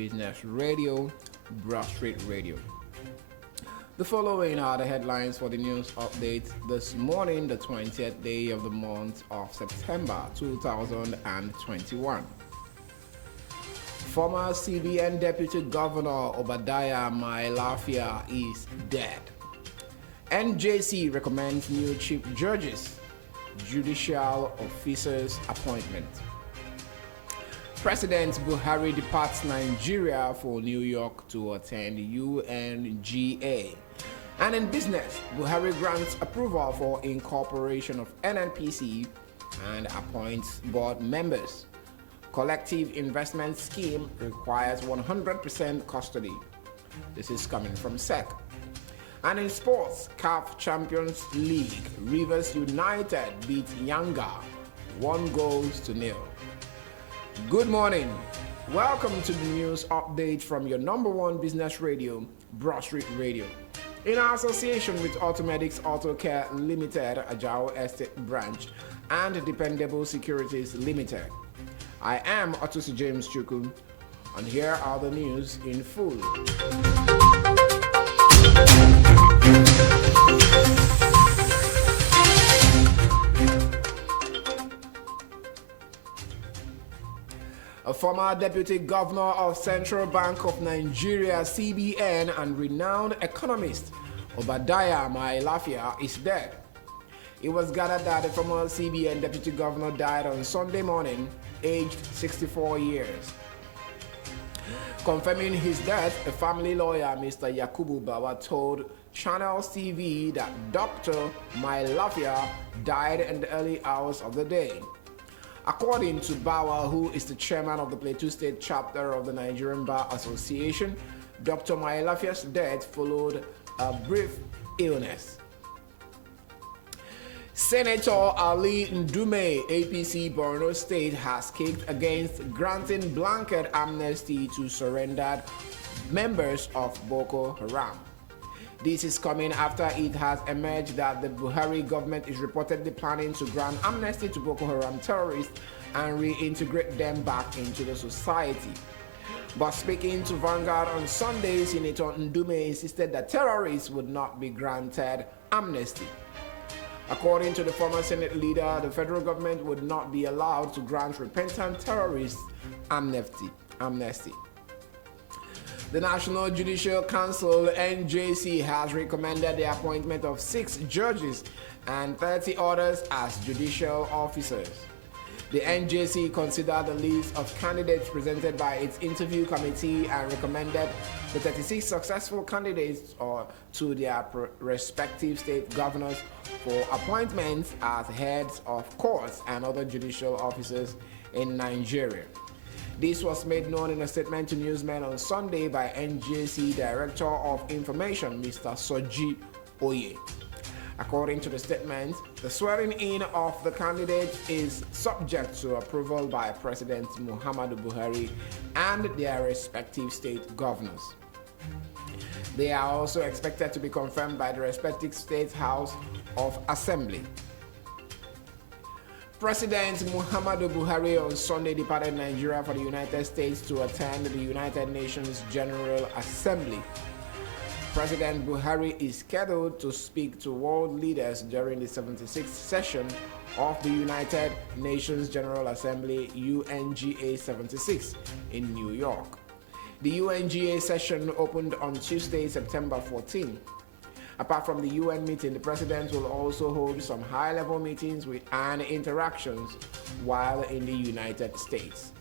Business Radio, Broadstreet Radio. The following are the headlines for the news update this morning, the 20th day of the month of September 2021. Former CBN Deputy Governor Obadiah Mailafia is dead. NJC recommends new chief judges, judicial officers appointment. President Buhari departs Nigeria for New York to attend UNGA. And in business, Buhari grants approval for incorporation of NNPC and appoints board members. Collective investment scheme requires 100% custody. This is coming from SEC. And in sports, CAF Champions League, Rivers United beat Yanga 1-0. Good morning. Welcome to the news update from your number one business radio, Broadstreet Radio. In association with Automedics Auto Care Limited, Ajao Estate Branch, and Dependable Securities Limited. I am Otusi James Chuku, and here are the news in full. A former deputy governor of Central Bank of Nigeria, CBN, and renowned economist Obadiah Mailafia is dead. It was gathered that the former CBN deputy governor died on Sunday morning, aged 64 years. Confirming his death, a family lawyer, Mr. Yakubu Bawa, told Channels TV that Dr. Mailafia died in the early hours of the day. According to Bawa, who is the chairman of the Plateau State chapter of the Nigerian Bar Association, Dr. Mailafia's death followed a brief illness. Senator Ali Ndume, APC Borno State, has kicked against granting blanket amnesty to surrendered members of Boko Haram. This is coming after it has emerged that the Buhari government is reportedly planning to grant amnesty to Boko Haram terrorists and reintegrate them back into the society. But speaking to Vanguard on Sunday, Senator Ndume insisted that terrorists would not be granted amnesty. According to the former Senate leader, the federal government would not be allowed to grant repentant terrorists amnesty. The National Judicial Council, NJC, has recommended the appointment of 6 judges and 30 others as judicial officers. The NJC considered the list of candidates presented by its interview committee and recommended the 36 successful candidates to their respective state governors for appointments as heads of courts and other judicial officers in Nigeria. This was made known in a statement to newsmen on Sunday by NJC Director of Information, Mr. Soji Oye. According to the statement, the swearing in of the candidates is subject to approval by President Muhammadu Buhari and their respective state governors. They are also expected to be confirmed by the respective state House of Assembly. President Muhammadu Buhari on Sunday departed Nigeria for the United States to attend the United Nations General Assembly. President Buhari is scheduled to speak to world leaders during the 76th session of the United Nations General Assembly, UNGA 76, in New York. The UNGA session opened on Tuesday, September 14. Apart from the UN meeting, the president will also hold some high-level meetings and interactions while in the United States.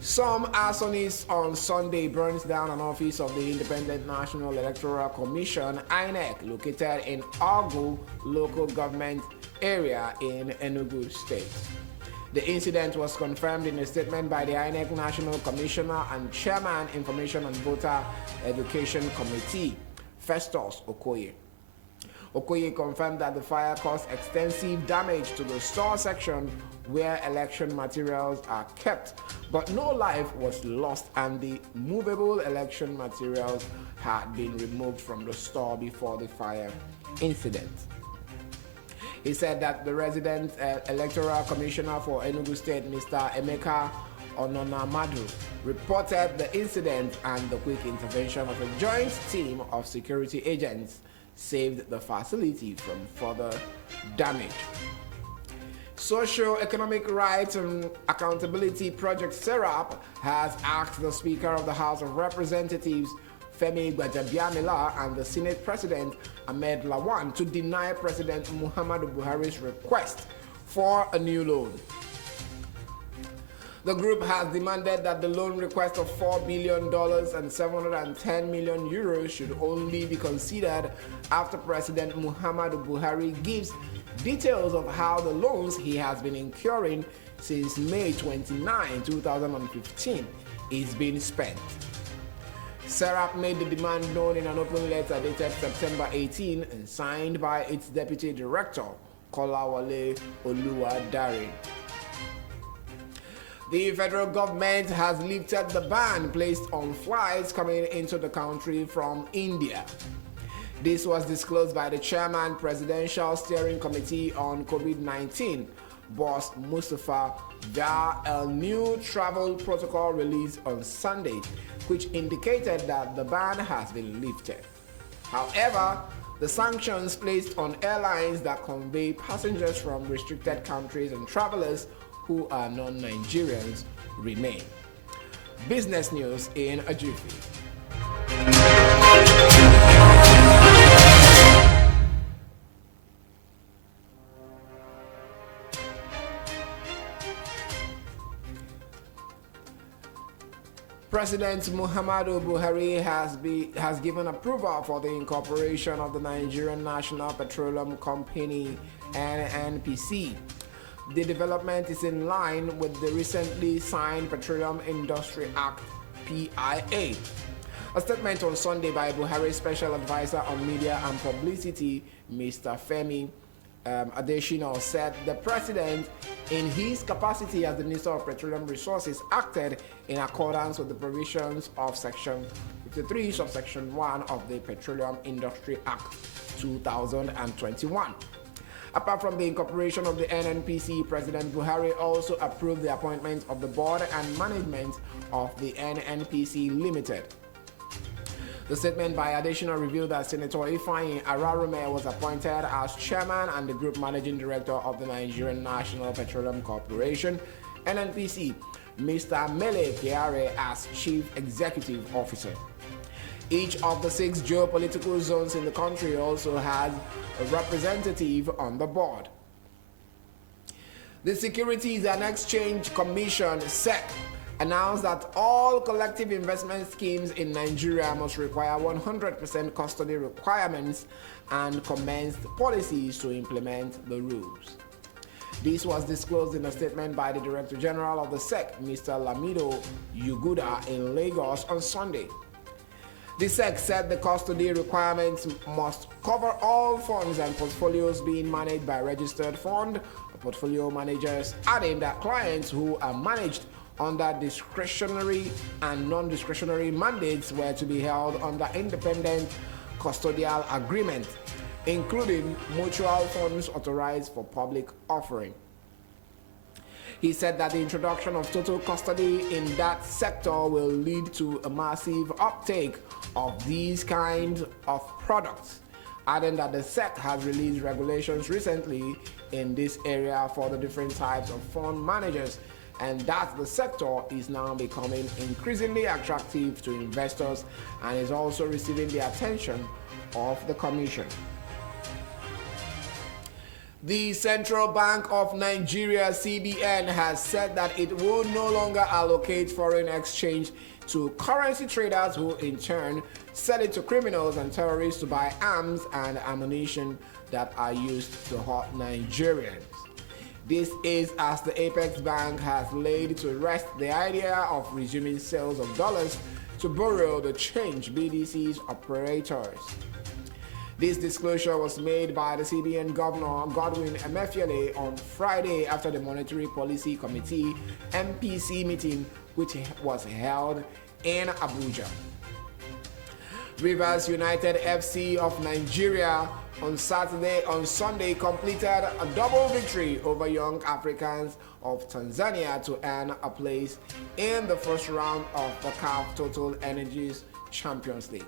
Some arsonists on Sunday burned down an office of the Independent National Electoral Commission, INEC, located in Argu local government area in Enugu State. The incident was confirmed in a statement by the INEC National Commissioner and Chairman, Information and Voter Education Committee, Festus Okoye. Okoye confirmed that the fire caused extensive damage to the store section where election materials are kept, but no life was lost and the movable election materials had been removed from the store before the fire incident. He said that the resident electoral commissioner for Enugu State, Mr. Emeka Ononamadu, reported the incident, and the quick intervention of a joint team of security agents saved the facility from further damage. Socio-Economic Rights and Accountability Project SERAP has asked the Speaker of the House of Representatives, Femi Gbajabiamila, and the Senate President, Ahmed Lawan, to deny President Muhammadu Buhari's request for a new loan. The group has demanded that the loan request of $4 billion and 710 million euros should only be considered after President Muhammadu Buhari gives details of how the loans he has been incurring since May 29, 2015 is being spent. SERAP made the demand known in an open letter dated September 18 and signed by its Deputy Director, Kolawole Oluwadare. The federal government has lifted the ban placed on flights coming into the country from India. This was disclosed by the Chairman, Presidential Steering Committee on COVID-19, Boss Mustafa, via a new travel protocol released on Sunday, which indicated that the ban has been lifted. However, the sanctions placed on airlines that convey passengers from restricted countries and travelers who are non-Nigerians remain. Business news in a jiffy. President Muhammadu Buhari has given approval for the incorporation of the Nigerian National Petroleum Company, NNPC. The development is in line with the recently signed Petroleum Industry Act, PIA. A statement on Sunday by Buhari's Special Advisor on Media and Publicity, Mr. Femi Adesina, said the president, in his capacity as the Minister of Petroleum Resources, acted in accordance with the provisions of Section 53, subsection 1 of the Petroleum Industry Act 2021. Apart from the incorporation of the NNPC, President Buhari also approved the appointment of the board and management of the NNPC Limited. The statement by Adesina revealed that Senator Ifeanyi Ararume was appointed as chairman and the group managing director of the Nigerian National Petroleum Corporation, NNPC, Mr. Mele Kyari as chief executive officer. Each of the 6 geopolitical zones in the country also has a representative on the board. The Securities and Exchange Commission, SEC, announced that all collective investment schemes in Nigeria must require 100% custody requirements and commenced policies to implement the rules. This was disclosed in a statement by the Director General of the SEC, Mr. Lamido Yuguda, in Lagos on Sunday. The SEC said the custody requirements must cover all funds and portfolios being managed by registered fund portfolio managers, adding that clients who are managed under discretionary and non-discretionary mandates were to be held under independent custodial agreement, including mutual funds authorized for public offering. He said that the introduction of total custody in that sector will lead to a massive uptake of these kinds of products, adding that the SEC has released regulations recently in this area for the different types of fund managers, and that the sector is now becoming increasingly attractive to investors and is also receiving the attention of the Commission. The Central Bank of Nigeria, CBN, has said that it will no longer allocate foreign exchange to currency traders who in turn sell it to criminals and terrorists to buy arms and ammunition that are used to hurt Nigerians. This is as the Apex Bank has laid to rest the idea of resuming sales of dollars to borrow the change BDC's operators. This disclosure was made by the CBN Governor Godwin Emefiele on Friday after the Monetary Policy Committee MPC meeting, which was held in Abuja. Rivers United FC of Nigeria on Sunday completed a double victory over Young Africans of Tanzania to earn a place in the first round of the CAF Total Energies Champions League.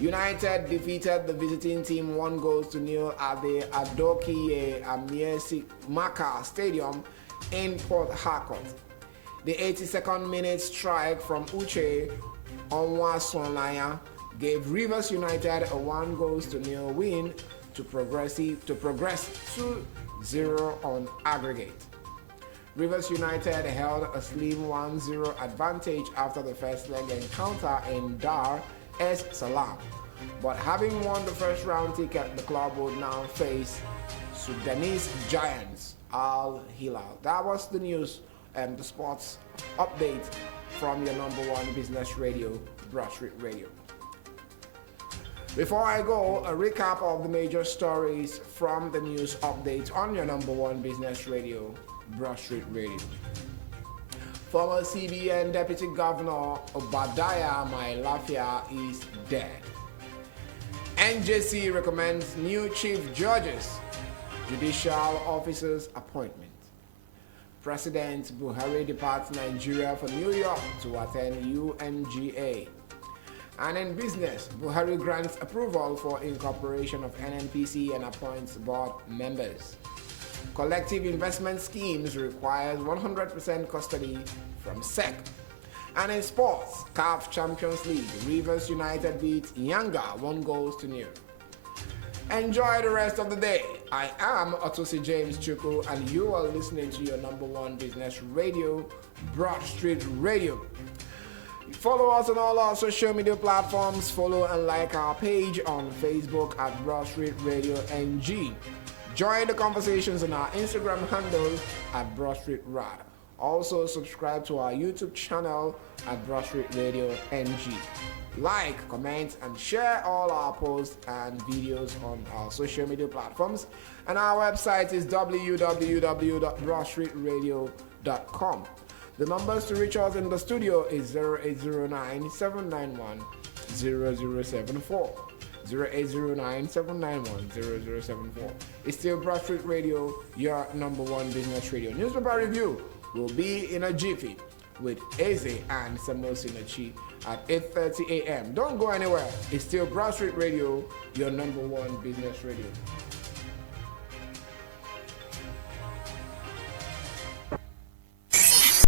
United defeated the visiting team 1-0 at the Adokiye Amiesi Maka Stadium in Port Harcourt. The 82nd minute strike from Uche Onwasonlaya gave Rivers United a 1-0 win to progress 2-0 on aggregate. Rivers United held a slim 1-0 advantage after the first leg encounter in Dar es Salaam, but having won the first round ticket, the club would now face Sudanese giants Al Hilal. That was the news and the sports update from your number one business radio, Broadstreet Radio. Before I go, a recap of the major stories from the news update on your number one business radio, Broadstreet Radio. Former CBN Deputy Governor Obadiah Mailafia is dead. NJC recommends new chief judges, judicial officers appointment. President Buhari departs Nigeria for New York to attend UNGA. And in business, Buhari grants approval for incorporation of NNPC and appoints board members. Collective investment schemes requires 100% custody from SEC. And in sports, CAF Champions League, Rivers United beats Yanga 1-0. Enjoy the rest of the day. I am Otosi James Chuku, and you are listening to your number one business radio, Broadstreet Radio. Follow us on all our social media platforms. Follow and like our page on Facebook at Broadstreet Radio NG. Join the conversations on our Instagram handle at Broadstreet Rad. Also subscribe to our YouTube channel at Broadstreet Radio NG. Like, comment, and share all our posts and videos on our social media platforms. And our website is www.broadstreetradio.com. The numbers to reach us in the studio is 0809-791-0074. 0809-791-0074. It's still Broadstreet Radio, your number one business radio. Newspaper review will be in a jiffy with Eze and Samuel Sinachi at 8:30 a.m. Don't go anywhere. It's still Broadstreet Radio, your number one business radio.